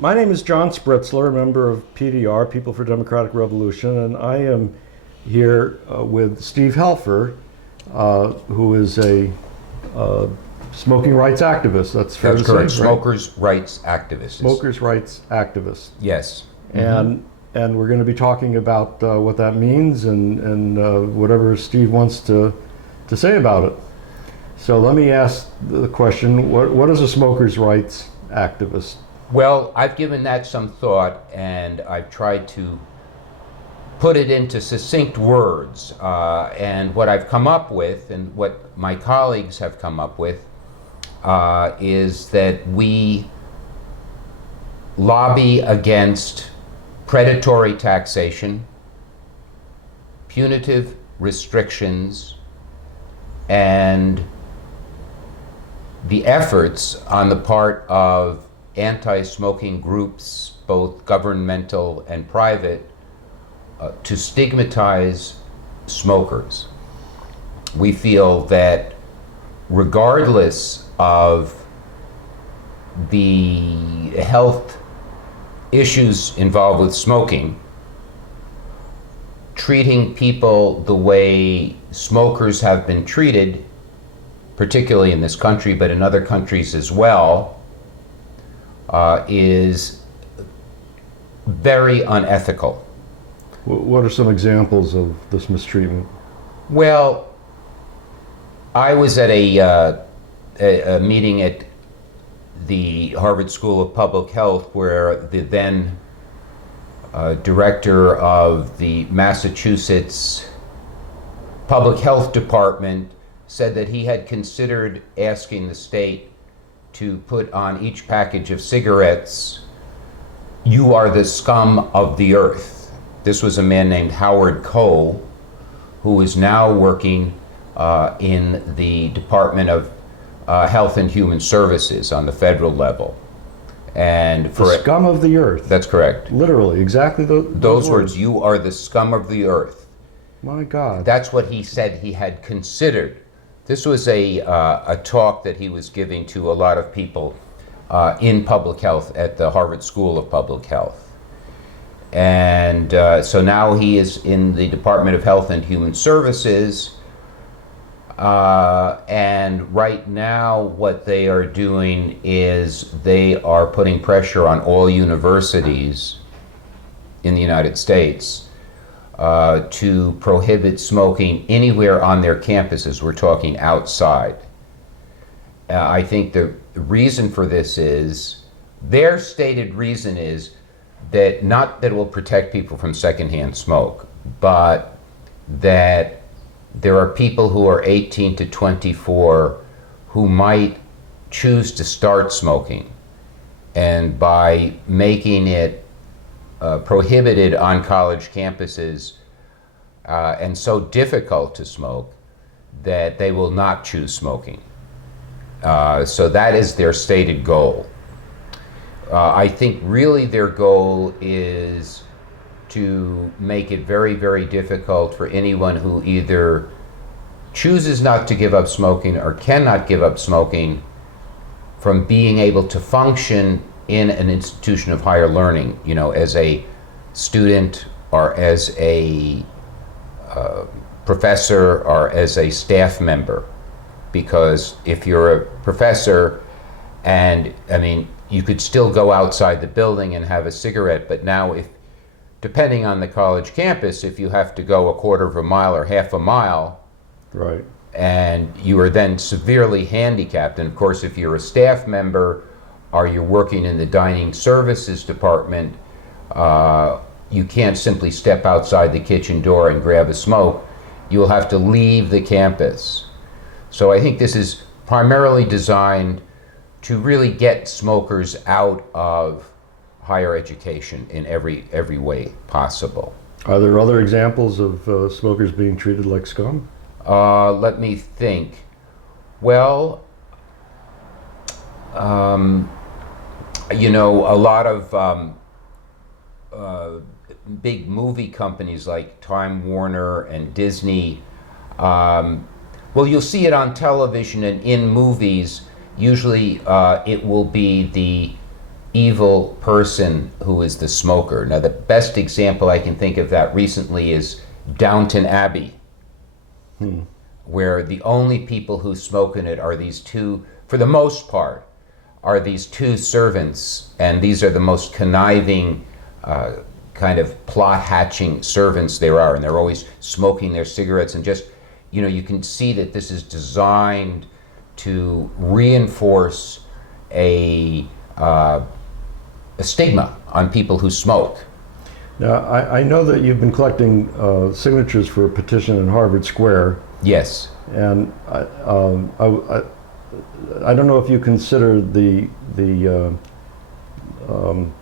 My name is John Spritzler, a member of PDR, People for Democratic Revolution, and I am here with Steve Helfer, who is a smoking rights activist. That's fair That's to correct. say, right? Smokers' rights activists. Smokers' rights activist. Yes. And we're going to be talking about what that means and whatever Steve wants to say about it. So let me ask the question, what is a smokers' rights activist? Well, I've given that some thought, and I've tried to put it into succinct words. And what I've come up with, and what my colleagues have come up with, is that we lobby against predatory taxation, punitive restrictions, and the efforts on the part of anti-smoking groups, both governmental and private, to stigmatize smokers. We feel that regardless of the health issues involved with smoking, treating people the way smokers have been treated, particularly in this country, but in other countries as well, is very unethical. What are some examples of this mistreatment? Well, I was at a meeting at the Harvard School of Public Health where the then director of the Massachusetts Public Health Department said that he had considered asking the state to put on each package of cigarettes, "You are the scum of the earth." This was a man named Howard Koh, who is now working in the Department of Health and Human Services on the federal level. And for the scum of the earth. That's correct. Literally, exactly those words. You are the scum of the earth. My God. That's what he said he had considered. This was a talk that he was giving to a lot of people in public health at the Harvard School of Public Health. And so now he is in the Department of Health and Human Services. And right now what they are doing is they are putting pressure on all universities in the United States to prohibit smoking anywhere on their campuses. We're talking outside. I think the reason for this is, their stated reason is that not that it will protect people from secondhand smoke, but that there are people who are 18 to 24 who might choose to start smoking. And by making it prohibited on college campuses and so difficult to smoke, that they will not choose smoking. So that is their stated goal. I think really their goal is to make it very, very difficult for anyone who either chooses not to give up smoking or cannot give up smoking from being able to function in an institution of higher learning, you know, as a student or as a professor or as a staff member. Because if you're a professor, and I mean, you could still go outside the building and have a cigarette, but now if, depending on the college campus, if you have to go a quarter of a mile or half a mile, right, and you are then severely handicapped, and of course if you're a staff member or you're working in the dining services department, you can't simply step outside the kitchen door and grab a smoke. You'll have to leave the campus. So I think this is primarily designed to really get smokers out of higher education in every way possible. Are there other examples of smokers being treated like scum? Let me think. Well, you know, a lot of big movie companies like Time Warner and Disney, well, you'll see it on television and in movies. Usually it will be the evil person who is the smoker. Now, the best example I can think of that recently is Downton Abbey, where the only people who smoke in it are these two, for the most part, are these two servants, and these are the most conniving, kind of plot-hatching servants there are, and they're always smoking their cigarettes, and just, you can see that this is designed to reinforce a stigma on people who smoke. Now, I know that you've been collecting signatures for a petition in Harvard Square. Yes. And I don't know if you consider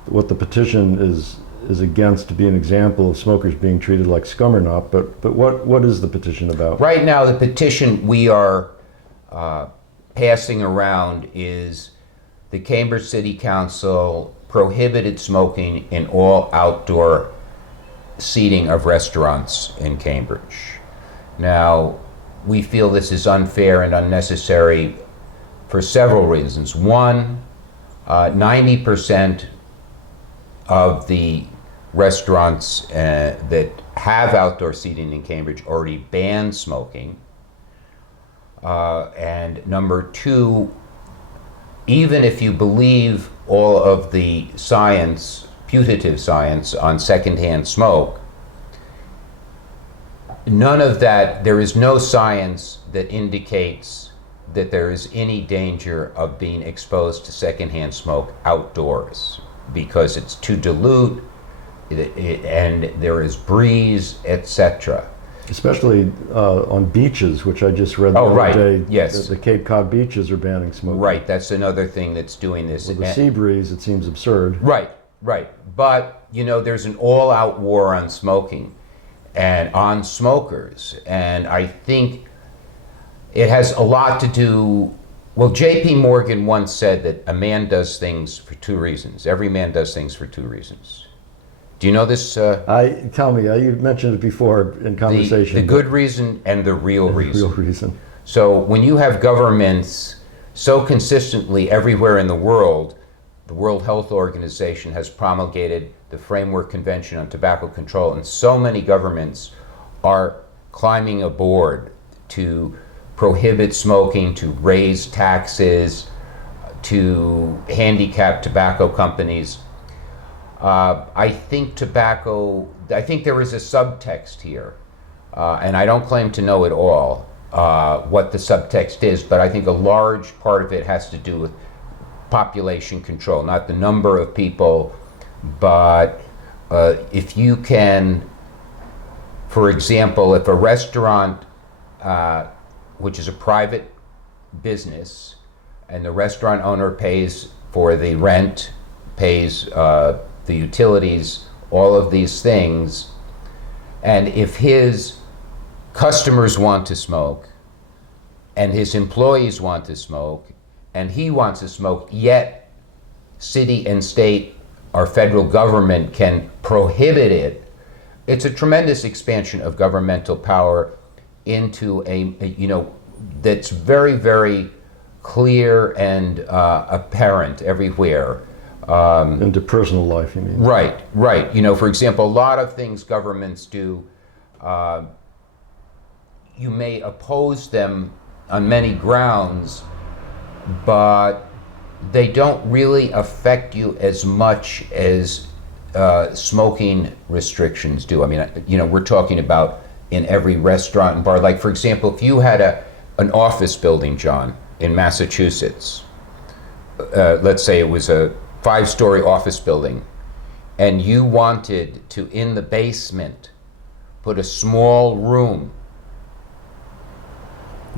what the petition is against to be an example of smokers being treated like scum or not, but what is the petition about? Right now, the petition we are passing around is the Cambridge City Council prohibited smoking in all outdoor seating of restaurants in Cambridge. Now, we feel this is unfair and unnecessary for several reasons. One, 90% of the restaurants that have outdoor seating in Cambridge already ban smoking. And number two, even if you believe all of the science, putative science on secondhand smoke, none of that, there is no science that indicates that there is any danger of being exposed to secondhand smoke outdoors, because it's too dilute and there is breeze, etc. Especially on beaches, which I just read the other day. Yes. The Cape Cod beaches are banning smoking. Right, that's another thing that's doing this. With the sea breeze, it seems absurd. Right. But, there's an all-out war on smoking and on smokers. And I think it has a lot to do, well, J.P. Morgan once said that a man does things for two reasons. Every man does things for two reasons. Do you know this? Tell me, you've mentioned it before in conversation. The good reason and the real reason. Real reason. So when you have governments so consistently everywhere in the World Health Organization has promulgated the Framework Convention on Tobacco Control, and so many governments are climbing aboard to prohibit smoking, to raise taxes, to handicap tobacco companies. I think there is a subtext here, and I don't claim to know it all, what the subtext is, but I think a large part of it has to do with population control, not the number of people, but if you can, for example, if a restaurant, which is a private business, and the restaurant owner pays for the rent, pays the utilities, all of these things, and if his customers want to smoke, and his employees want to smoke, and he wants to smoke, yet city and state or federal government can prohibit it, it's a tremendous expansion of governmental power into that's very, very clear and apparent everywhere. Into personal life, you mean? Right. For example, a lot of things governments do, you may oppose them on many grounds, but they don't really affect you as much as smoking restrictions do. I mean, we're talking about in every restaurant and bar. Like, for example, if you had an office building, John, in Massachusetts, let's say it was a 5-story office building, and you wanted to, in the basement, put a small room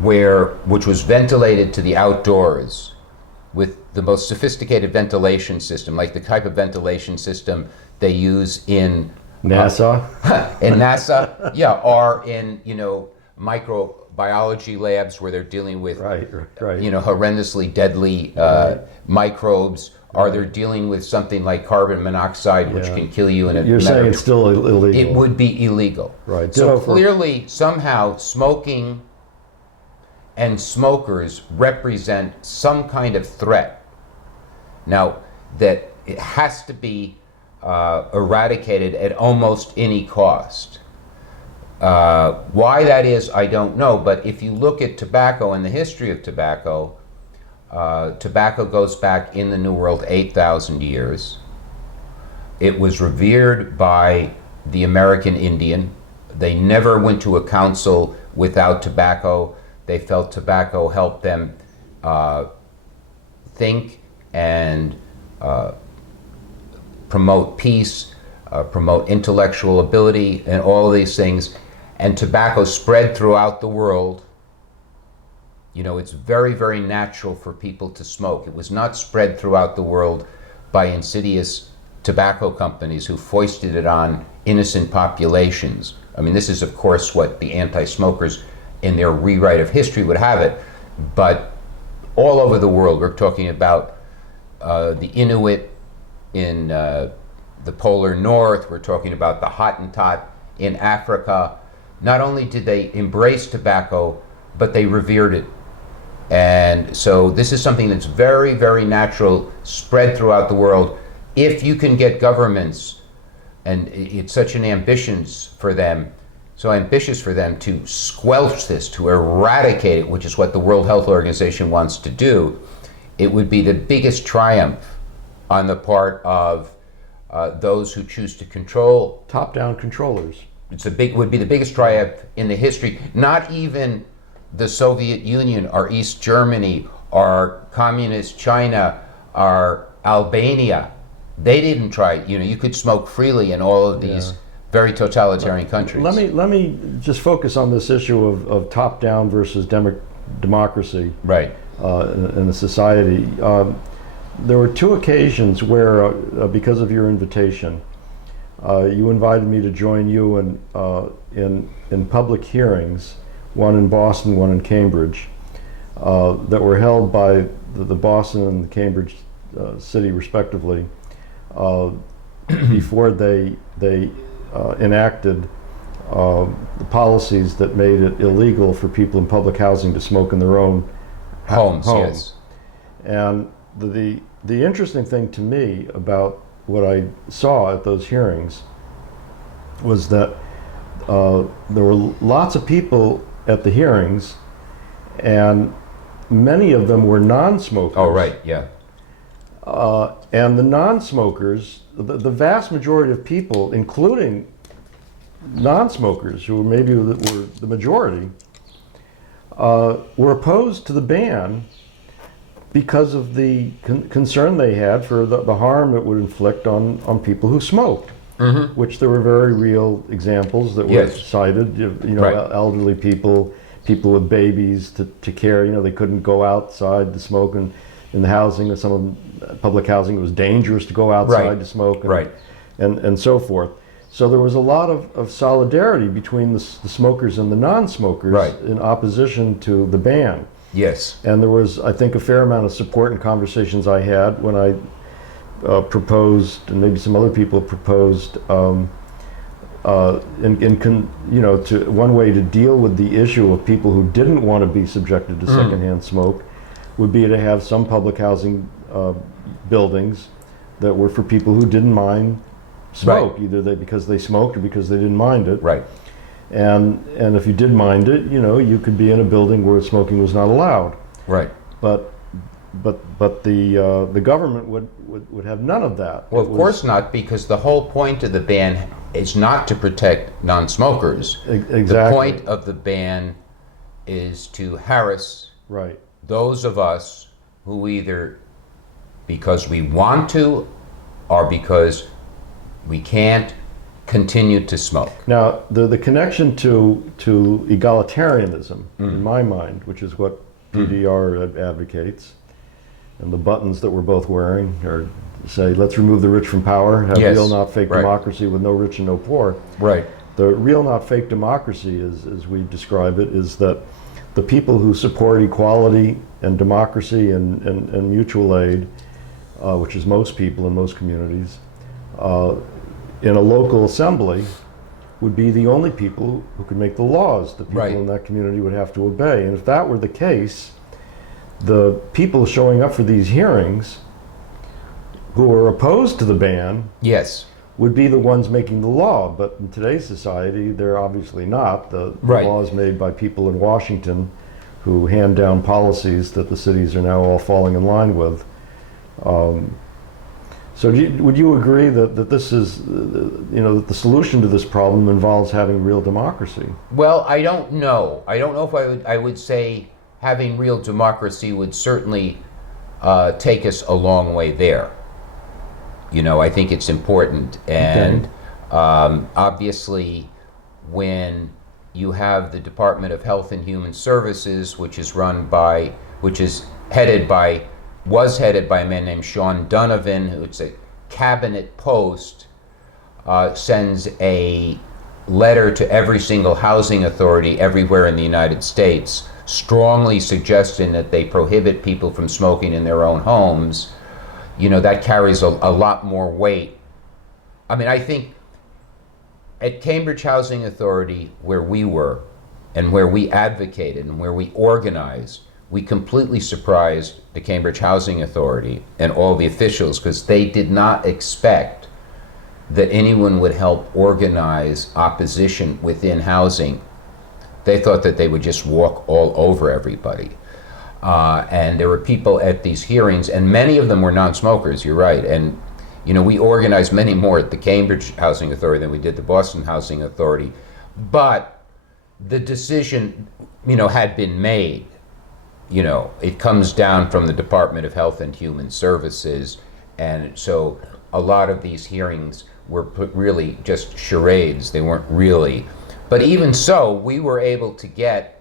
which was ventilated to the outdoors with the most sophisticated ventilation system, like the type of ventilation system they use in NASA? In NASA, yeah, or in, microbiology labs where they're dealing with, right. horrendously deadly microbes, or they're dealing with something like carbon monoxide, which can kill you in a You're saying it's still illegal. It would be illegal. Right. So clearly, somehow, smoking and smokers represent some kind of threat. Now, that it has to be eradicated at almost any cost. Why that is, I don't know, but if you look at tobacco and the history of tobacco, tobacco goes back in the New World 8,000 years. It was revered by the American Indian. They never went to a council without tobacco. They felt tobacco helped them think and promote peace, promote intellectual ability, and all these things. And tobacco spread throughout the world. You know, it's very, very natural for people to smoke. It was not spread throughout the world by insidious tobacco companies who foisted it on innocent populations. I mean, this is, of course, what the anti-smokers in their rewrite of history would have it. But all over the world, we're talking about the Inuit in the polar north, we're talking about the Hottentot in Africa. Not only did they embrace tobacco, but they revered it. And so this is something that's very, very natural, spread throughout the world. If you can get governments, and it's such an ambitious for them to squelch this, to eradicate it, which is what the World Health Organization wants to do, it would be the biggest triumph on the part of those who choose to control. Top-down controllers. Would be the biggest triumph in the history. Not even the Soviet Union or East Germany or communist China or Albania. They didn't try. You know, you could smoke freely in all of these very totalitarian countries. Let me just focus on this issue of top-down versus democracy. Right. In the society. There were two occasions where, because of your invitation, you invited me to join you in public hearings, one in Boston, one in Cambridge, that were held by the Boston and the Cambridge city, respectively, before they enacted the policies that made it illegal for people in public housing to smoke in their own homes. Yes. And the interesting thing to me about what I saw at those hearings was that there were lots of people at the hearings, and many of them were non-smokers. Oh, right, yeah. And the non-smokers, the vast majority of people, including non-smokers, who maybe were the majority, were opposed to the ban because of the concern they had for the harm it would inflict on people who smoked, which there were very real examples that were cited. You know, right. Elderly people with babies to care. You know, they couldn't go outside to smoke, and in the housing, some of public housing, it was dangerous to go outside to smoke, and so forth. So there was a lot of solidarity between the smokers and the non-smokers in opposition to the ban. Yes. And there was, I think, a fair amount of support in conversations I had when I proposed, and maybe some other people proposed, one way to deal with the issue of people who didn't want to be subjected to secondhand smoke would be to have some public housing buildings that were for people who didn't mind smoke, either because they smoked or because they didn't mind it. Right. And if you did mind it, you know, you could be in a building where smoking was not allowed. Right. But the government would have none of that. Well, of course not, because the whole point of the ban is not to protect non-smokers. Exactly. The point of the ban is to harass those of us who either because we want to or because we can't continue to smoke. Now, the connection to egalitarianism, in my mind, which is what PDR advocates, and the buttons that we're both wearing are say, let's remove the rich from power, have real, not fake democracy with no rich and no poor. Right. The real, not fake democracy, as we describe it, is that the people who support equality and democracy and mutual aid, which is most people in most communities, in a local assembly would be the only people who could make the laws that people in that community would have to obey. And if that were the case, the people showing up for these hearings who are opposed to the ban Yes. would be the ones making the law. But in today's society, they're obviously not. The Right. law is made by people in Washington who hand down policies that the cities are now all falling in line with. So would you agree that this is, that the solution to this problem involves having real democracy? Well, I don't know. I don't know if I would say having real democracy would certainly take us a long way there. I think it's important. And obviously, when you have the Department of Health and Human Services, which is was headed by a man named Sean Donovan, who's a cabinet post, sends a letter to every single housing authority everywhere in the United States, strongly suggesting that they prohibit people from smoking in their own homes. That carries a lot more weight. I mean, I think at Cambridge Housing Authority, where we were, and where we advocated, and where we organized, we completely surprised the Cambridge Housing Authority and all the officials, because they did not expect that anyone would help organize opposition within housing. They thought that they would just walk all over everybody. And there were people at these hearings, and many of them were non-smokers, you're right. And we organized many more at the Cambridge Housing Authority than we did the Boston Housing Authority. But the decision, had been made. It comes down from the Department of Health and Human Services. And so a lot of these hearings were really just charades. They weren't really. But even so, we were able to get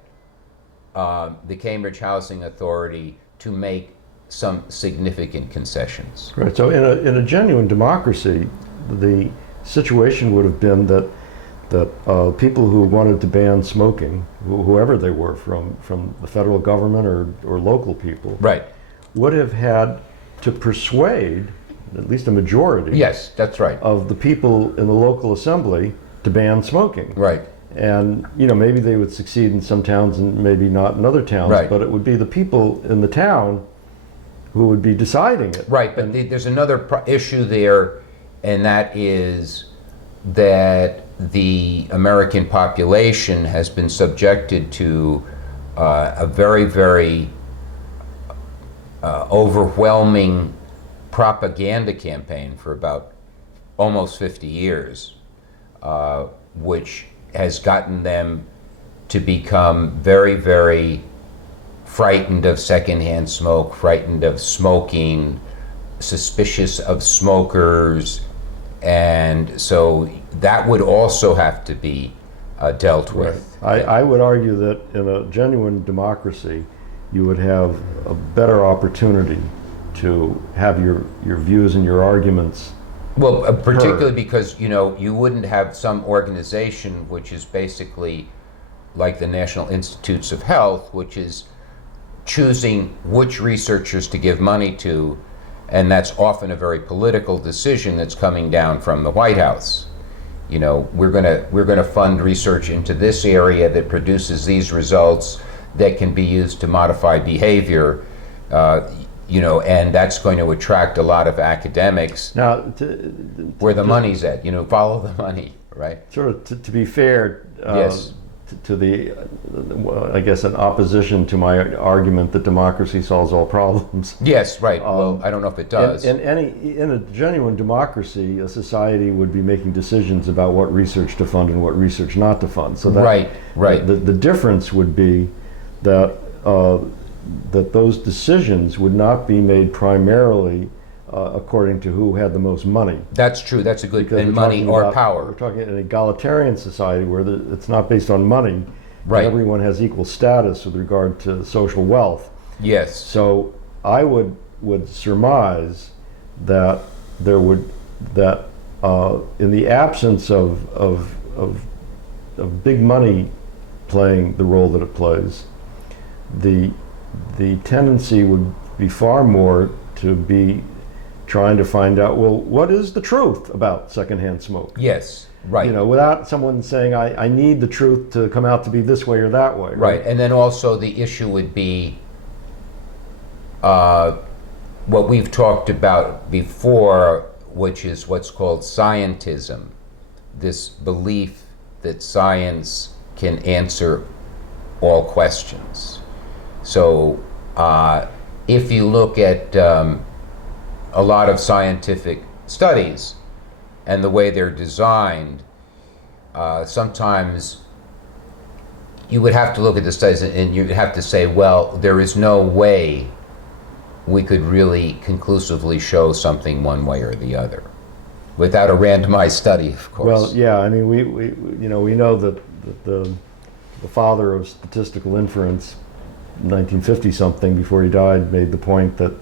the Cambridge Housing Authority to make some significant concessions. Right. So in a genuine democracy, the situation would have been that people who wanted to ban smoking, whoever they were, from the federal government or local people, Right. would have had to persuade at least a majority. Yes, that's right. Of the people in the local assembly to ban smoking. Right. And maybe they would succeed in some towns and maybe not in other towns. Right. But it would be the people in the town who would be deciding it. Right, but there's another issue there, and that is that the American population has been subjected to a very, very overwhelming propaganda campaign for about almost 50 years, which has gotten them to become very, very frightened of secondhand smoke, frightened of smoking, suspicious of smokers, and so that would also have to be dealt with. I would argue that in a genuine democracy, you would have a better opportunity to have your views and your arguments. Well, particularly because, you wouldn't have some organization which is basically like the National Institutes of Health, which is choosing which researchers to give money to, and that's often a very political decision that's coming down from the White House. We're gonna fund research into this area that produces these results that can be used to modify behavior. And that's going to attract a lot of academics. Now, where the money's at, follow the money, right? Sort of to be fair, yes. to the, I guess, an opposition to my argument that democracy solves all problems. Yes, right. Well, I don't know if it does. In a genuine democracy, a society would be making decisions about what research to fund and what research not to fund. So that, right. The difference would be that that those decisions would not be made primarily according to who had the most money. That's true. That's a good, Because money or power. We're talking an egalitarian society where it's not based on money. Right. Everyone has equal status with regard to social wealth. Yes. So I would surmise that in the absence of big money playing the role that it plays, the tendency would be far more to be trying to find out, well, what is the truth about secondhand smoke? Yes, right. Without someone saying, I need the truth to come out to be this way or that way. Right, and then also the issue would be what we've talked about before, which is what's called scientism, this belief that science can answer all questions. So if you look at a lot of scientific studies and the way they're designed, sometimes you would have to look at the studies and you'd have to say, well, there is no way we could really conclusively show something one way or the other without a randomized study, of course. Well, yeah, I mean, we know that the father of statistical inference, 1950 something, before he died, made the point that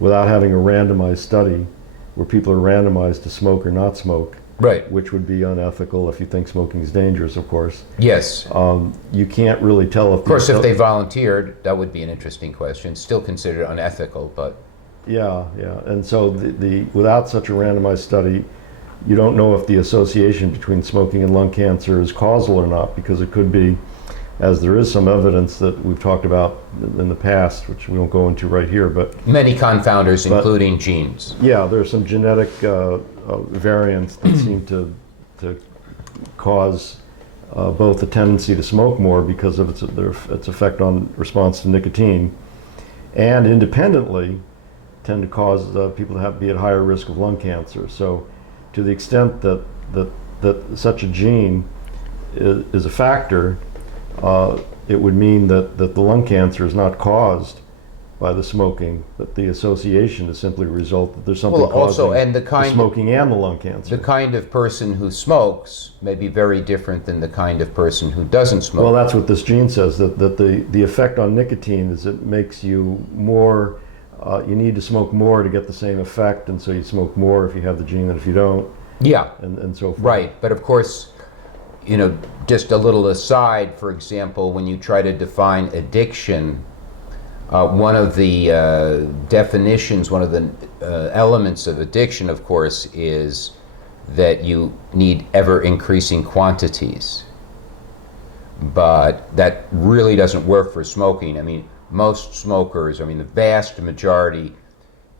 without having a randomized study where people are randomized to smoke or not smoke, right, which would be unethical if you think smoking is dangerous, of course. Yes. You can't really tell if. Of course, if they volunteered, that would be an interesting question. Still considered unethical, but. Yeah, yeah. And so without such a randomized study, you don't know if the association between smoking and lung cancer is causal or not, because it could be, as there is some evidence that we've talked about in the past, which we won't go into right here, but many confounders, including genes. Yeah, there are some genetic variants that seem to cause both a tendency to smoke more because of its effect on response to nicotine, and independently tend to cause people to be at higher risk of lung cancer. So to the extent that such a gene is a factor, it would mean that the lung cancer is not caused by the smoking, but the association is simply a result that there's something causing the smoking and the lung cancer. The kind of person who smokes may be very different than the kind of person who doesn't smoke. Well, that's what this gene says, that the effect on nicotine is it makes you more, you need to smoke more to get the same effect, and so you smoke more if you have the gene than if you don't. Yeah. And so forth. Right, but of course, just a little aside, for example, when you try to define addiction, one of the definitions, one of the elements of addiction, of course, is that you need ever-increasing quantities. But that really doesn't work for smoking. I mean, most smokers, the vast majority,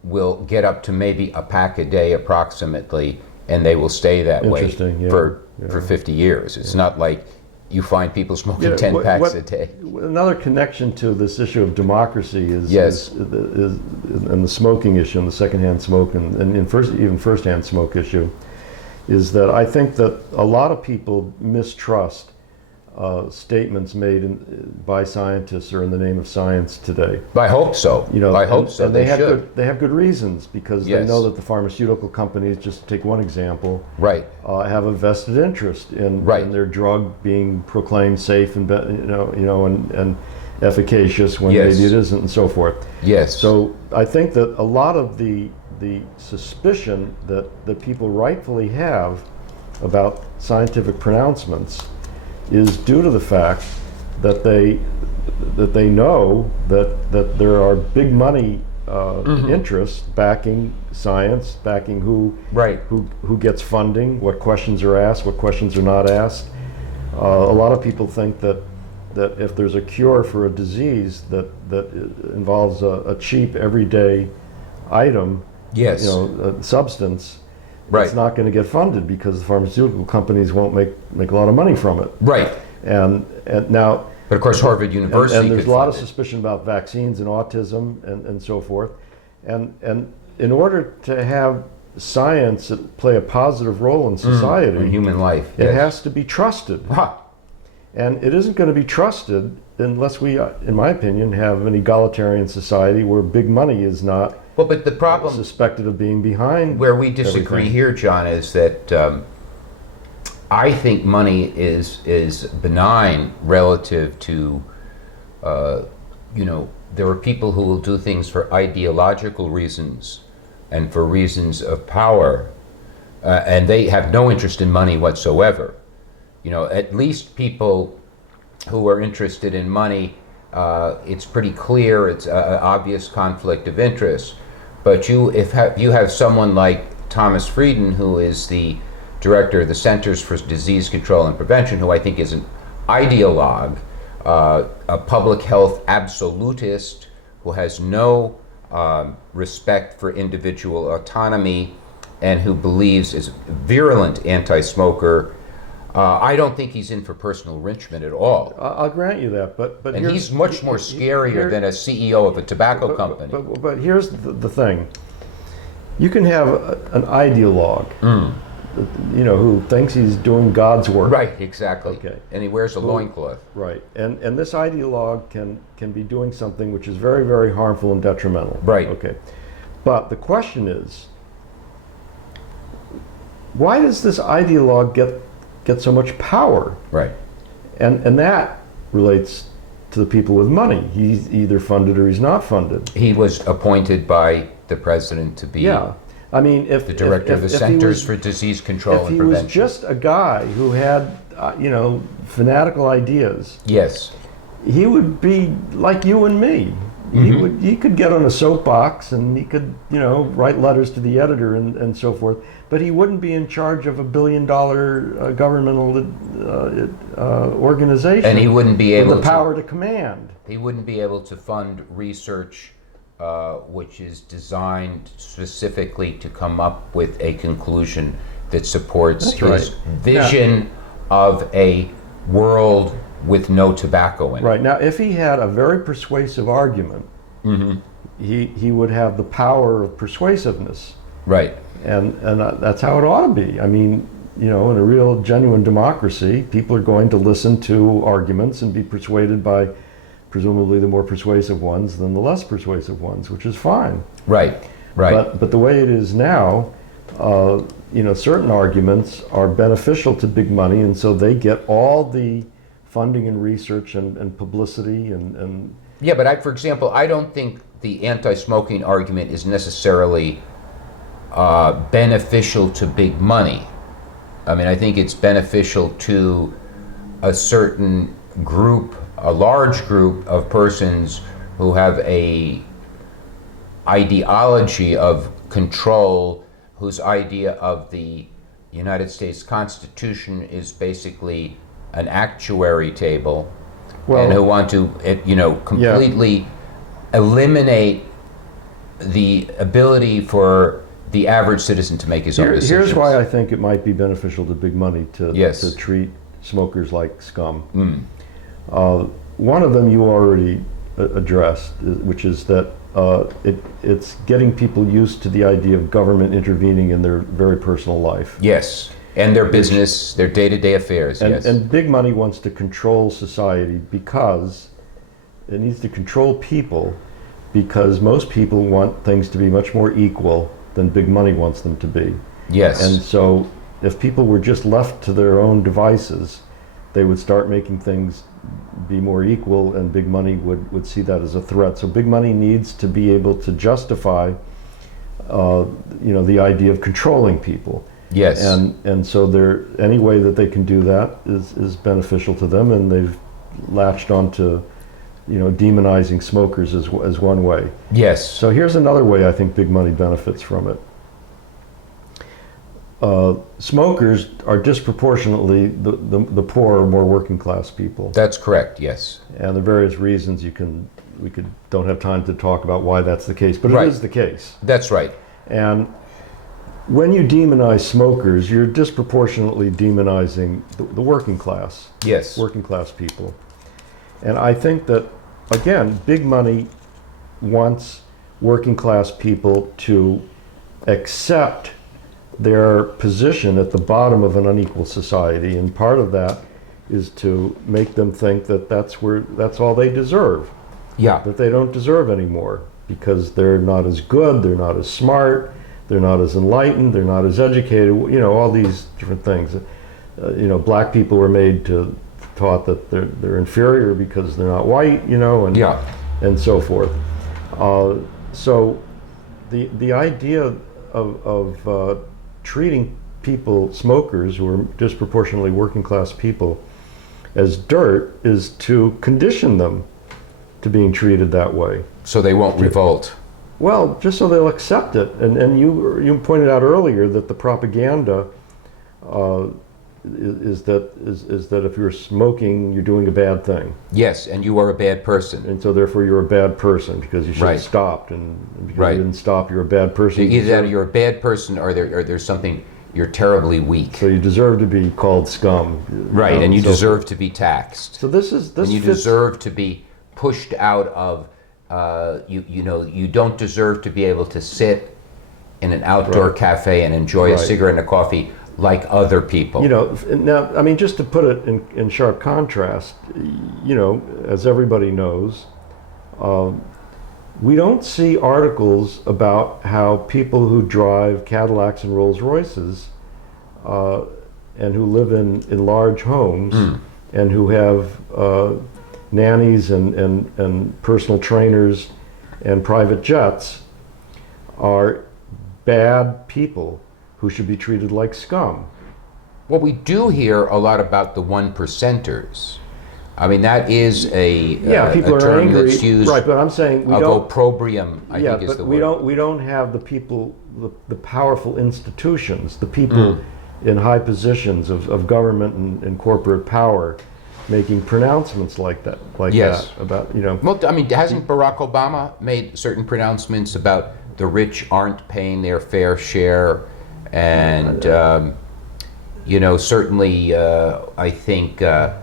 will get up to maybe a pack a day approximately, and they will stay that way for 50 years. It's not like you find people smoking 10 packs a day. Another connection to this issue of democracy is and the smoking issue, and the secondhand smoke, and even firsthand smoke issue, is that I think that a lot of people mistrust statements made by scientists or in the name of science today. I hope so. I hope so. And they have good reasons, because they know that the pharmaceutical companies, just to take one example, right, have a vested interest in their drug being proclaimed safe and and efficacious when maybe it isn't, and so forth. Yes. So I think that a lot of the suspicion that people rightfully have about scientific pronouncements is due to the fact that they know that there are big money interests backing science, backing who gets funding, what questions are asked, what questions are not asked. A lot of people think that if there's a cure for a disease that involves a cheap everyday item, a substance, it's not going to get funded because the pharmaceutical companies won't make a lot of money from it. Right. And now, but of course, Harvard University. And there's a lot of suspicion about vaccines and autism and so forth. And in order to have science play a positive role in society, in human life, it has to be trusted. And it isn't going to be trusted unless we, in my opinion, have an egalitarian society where big money is not. Well, but the problem suspected of being behind. Where we disagree here, John, is that I think money is benign relative to, there are people who will do things for ideological reasons and for reasons of power, and they have no interest in money whatsoever. At least people who are interested in money, it's pretty clear, it's an obvious conflict of interest. But if you have someone like Thomas Frieden, who is the director of the Centers for Disease Control and Prevention, who I think is an ideologue, a public health absolutist, who has no respect for individual autonomy, and who believes is a virulent anti-smoker, I don't think he's in for personal enrichment at all. I'll grant you that, but And he's much more scarier than a CEO of a tobacco company. But here's the thing: you can have an ideologue, who thinks he's doing God's work. Right, exactly. Okay. And he wears a loincloth. Right, and this ideologue can be doing something which is very, very harmful and detrimental. Right. Okay, but the question is, why does this ideologue get so much power? Right. And that relates to the people with money. He's either funded or he's not funded. He was appointed by the president to be I mean, if the director of the Centers for Disease Control and Prevention. If he was just a guy who had, fanatical ideas, yes, he would be like you and me. He could get on a soapbox and he could, write letters to the editor and so forth, but he wouldn't be in charge of $1 billion governmental organization. And he wouldn't be able with the power to command. He wouldn't be able to fund research which is designed specifically to come up with a conclusion that supports his vision of a world with no tobacco in it. Right. Now, if he had a very persuasive argument, he would have the power of persuasiveness. Right. And that's how it ought to be. I mean, in a real genuine democracy, people are going to listen to arguments and be persuaded by presumably the more persuasive ones than the less persuasive ones, which is fine. Right. Right. But the way it is now, certain arguments are beneficial to big money, and so they get all the funding and research and publicity and yeah, but for example, I don't think the anti-smoking argument is necessarily beneficial to big money. I mean, I think it's beneficial to a certain group, a large group of persons who have a ideology of control, whose idea of the United States Constitution is basically an actuary table, and who want to, completely eliminate the ability for the average citizen to make his own decisions. Here's why I think it might be beneficial to big money to treat smokers like scum. One of them you already addressed, which is that it's getting people used to the idea of government intervening in their very personal life. Yes, and their business, their day-to-day affairs, yes. And big money wants to control society because it needs to control people, because most people want things to be much more equal than big money wants them to be. Yes. And so if people were just left to their own devices, they would start making things be more equal, and big money would see that as a threat. So big money needs to be able to justify the idea of controlling people. Yes. And so any way that they can do that is beneficial to them, and they've latched onto demonizing smokers as one way. Yes. So here's another way I think big money benefits from it. Smokers are disproportionately the poorer, more working class people. That's correct, yes. And the various reasons don't have time to talk about why that's the case, but Right. it is the case. That's right. And when you demonize smokers, you're disproportionately demonizing the working class. Yes. Working class people. And I think that, again, big money wants working class people to accept their position at the bottom of an unequal society, and part of that is to make them think that that's all they deserve. Yeah. That they don't deserve anymore because they're not as good, they're not as smart, they're not as enlightened, they're not as educated, all these different things. Black people were taught that they're inferior because they're not white, and so forth. So the idea of treating smokers who are disproportionately working class people, as dirt is to condition them to being treated that way. So they won't revolt. Well, just so they'll accept it. And you pointed out earlier that the propaganda is that if you're smoking, you're doing a bad thing, Yes, and you are a bad person. and so therefore you're a bad person because you should have Right. stopped, and because Right. you didn't stop, you're a bad person. Either that or you're a bad person, or there's something, you're terribly weak. So you deserve to be called scum. Right, and you so deserve to be taxed. So this And you fits. deserve to be pushed out of, you don't deserve to be able to sit in an outdoor Right. cafe and enjoy a Right. cigarette and a coffee like other people. Now, I mean, just to put it in sharp contrast, as everybody knows, we don't see articles about how people who drive Cadillacs and Rolls Royces and who live in large homes and who have nannies and personal trainers and private jets are bad people who should be treated like scum. Well, we do hear a lot about the one percenters. I mean, that is a People a are term angry, that's used right? But I'm saying we of don't. opprobrium, I think is but the we word. we don't have the people, the powerful institutions, the people in high positions of government and corporate power, making pronouncements like that, Yes. about Well, I mean, hasn't Barack Obama made certain pronouncements about the rich aren't paying their fair share? And, certainly I think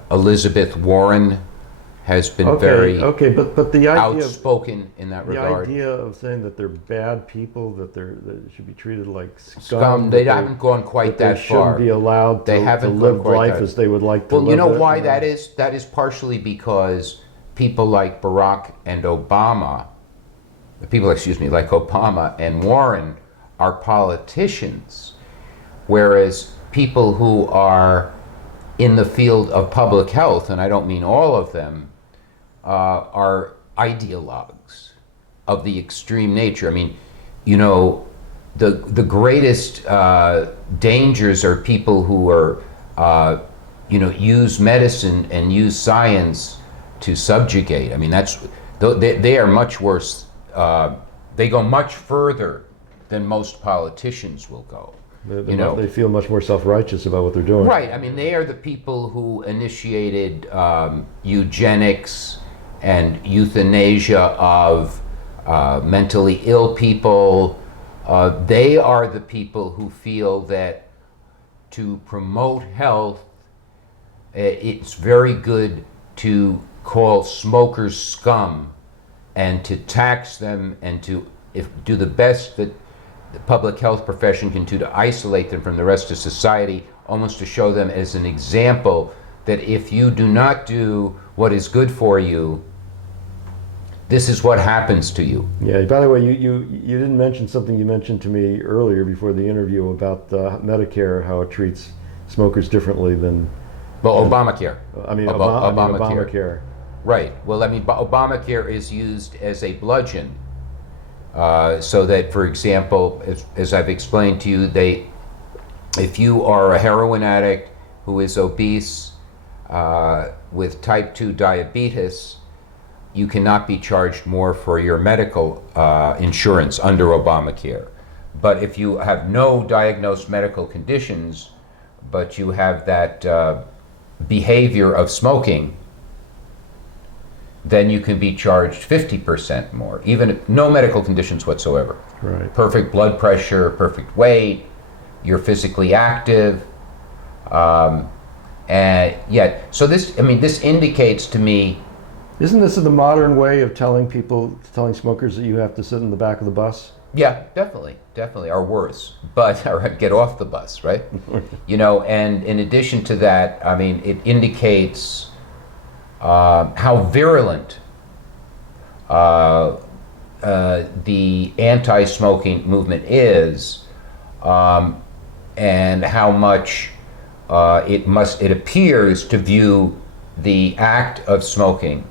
Elizabeth Warren has been very but the idea outspoken in that the regard. idea of saying that they're bad people, that they should be treated like Scum, that they haven't gone quite that that they shouldn't far. be allowed They to haven't live gone quite life that- as they would like to Well, live you know it, why that is? That is partially because people like Barack and Obama, like Obama and Warren, are politicians, whereas people who are in the field of public health, and I don't mean all of them, are ideologues of the extreme nature. I mean, the greatest dangers are people who are, use medicine and use science to subjugate. I mean, they are much worse. They go much further than most politicians will go. They feel much more self-righteous about what they're doing. Right. I mean, they are the people who initiated eugenics and euthanasia of mentally ill people. They are the people who feel that to promote health, it's very good to call smokers scum and to tax them and to do the best that the public health profession can do to isolate them from the rest of society, almost to show them as an example that if you do not do what is good for you, this is what happens to you. Yeah. By the way, you didn't mention something you mentioned to me earlier before the interview about Medicare, how it treats smokers differently than. Well, Obamacare. Obamacare. Right. Well, I mean, Obamacare is used as a bludgeon. So that, for example, as I've explained to you, if you are a heroin addict who is obese with type 2 diabetes, you cannot be charged more for your medical insurance under Obamacare. But if you have no diagnosed medical conditions, but you have that behavior of smoking, then you can be charged 50% more, even if no medical conditions whatsoever. Right. Perfect blood pressure, perfect weight, you're physically active. So this indicates to me. Isn't this the modern way of telling smokers that you have to sit in the back of the bus? Yeah, definitely, or worse, or get off the bus, right? And in addition to that, I mean, it indicates how virulent the anti-smoking movement is, and how much it appears to view the act of smoking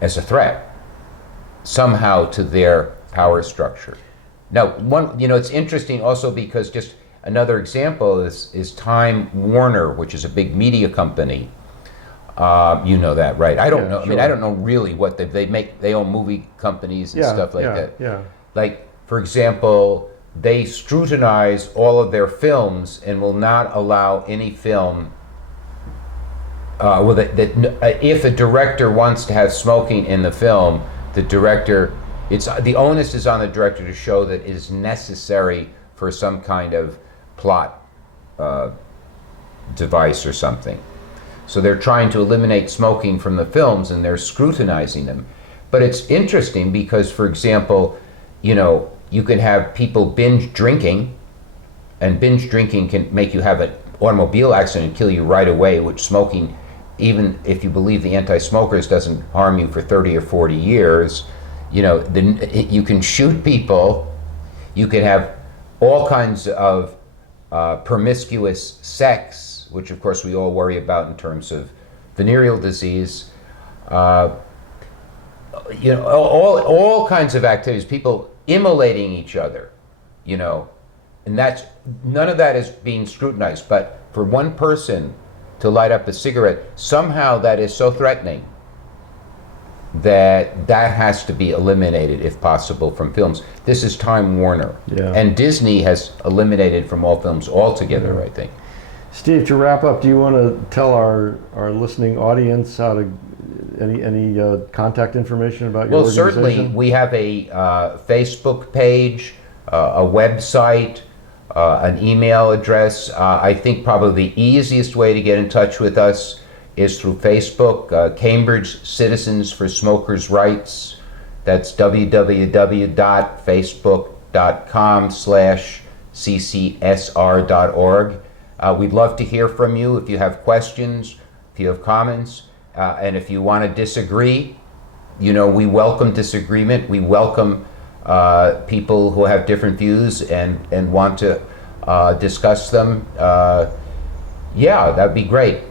as a threat somehow to their power structure. Now, it's interesting also because just another example is Time Warner, which is a big media company. You know that, right? I don't know. Sure. I mean, I don't know really what they make. They own movie companies and stuff like that. Yeah. Like, for example, they scrutinize all of their films and will not allow any film. If a director wants to have smoking in the film, the onus is on the director to show that it is necessary for some kind of plot device or something. So they're trying to eliminate smoking from the films, and they're scrutinizing them. But it's interesting because, for example, you can have people binge drinking, and binge drinking can make you have an automobile accident and kill you right away, which smoking, even if you believe the anti-smokers, doesn't harm you for 30 or 40 years. You can shoot people, you can have all kinds of promiscuous sex, which of course we all worry about in terms of venereal disease. All kinds of activities, people immolating each other, and none of that is being scrutinized. But for one person to light up a cigarette, somehow that is so threatening that has to be eliminated if possible from films. This is Time Warner. Yeah. And Disney has eliminated from all films altogether, I think. Steve, to wrap up, do you want to tell our listening audience how to any contact information about your organization? Well, certainly we have a Facebook page, a website, an email address. I think probably the easiest way to get in touch with us is through Facebook, Cambridge Citizens for Smokers' Rights. That's www.facebook.com/ccsr.org. We'd love to hear from you if you have questions, if you have comments, and if you want to disagree. We welcome disagreement. We welcome people who have different views and want to discuss them. Yeah, that'd be great.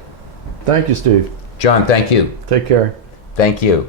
Thank you, Steve. John, thank you. Take care. Thank you.